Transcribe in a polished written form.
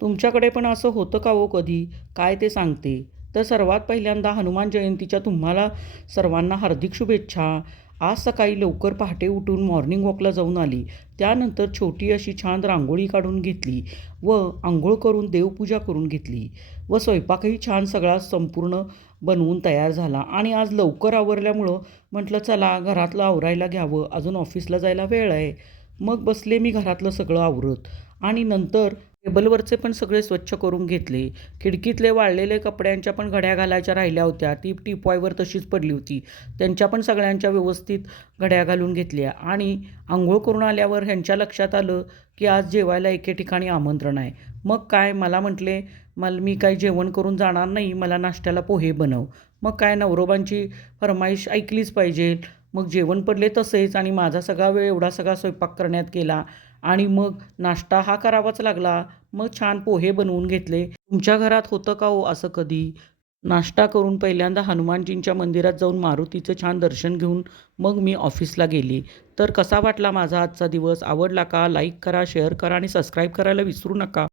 तुमच्याकडे पण असं होतं का हो कधी? काय ते सांगते. तर सर्वात पहिल्यांदा हनुमान जयंतीच्या तुम्हाला सर्वांना हार्दिक शुभेच्छा. आज सकाळी लवकर पहाटे उठून मॉर्निंग वॉकला जाऊन आली. त्यानंतर छोटी अशी छान रांगोळी काढून घेतली व अंघोळ करून देवपूजा करून घेतली व स्वयंपाकही छान सगळा संपूर्ण बनवून तयार झाला आणि आज लवकर आवरल्यामुळं म्हटलं चला घरातलं आवरायला घ्यावं, अजून ऑफिसला जायला वेळ आहे. मग बसले मी घरातलं सगळं आवरत आणि नंतर टेबलवरचे पण सगळे स्वच्छ करून घेतले. खिडकीतले वाळलेले कपड्यांच्या पण घड्या घालायच्या राहिल्या होत्या. ती टिपॉयवर तशीच पडली होती. त्यांच्या पण सगळ्यांच्या व्यवस्थित घड्या घालून घेतल्या आणि अंघोळ करून आल्यावर ह्यांच्या लक्षात आलं, की आज जेवायला एके ठिकाणी आमंत्रण आहे. मग काय मला म्हटले, मी काही जेवण करून जाणार नाही. मला नाश्त्याला पोहे बनव." मग काय नवरोबांची फर्माईश ऐकलीच पाहिजे. मग जेवण पडले तसेच आणि माझा सगळा वेळ एवढा सगळा स्वयंपाक करण्यात गेला आणि मग नाश्ता हा करावाच लागला. मग छान पोहे बनवून घेतले. तुमच्या घरात होतं का हो असं कधी? नाश्ता करून पहिल्यांदा हनुमानजींच्या मंदिरात जाऊन मारुतीचं छान दर्शन घेऊन मग मी ऑफिसला गेली. तर कसा वाटला माझा आजचा दिवस? आवडला का? लाईक करा, शेअर करा आणि सबस्क्राईब करायला विसरू नका.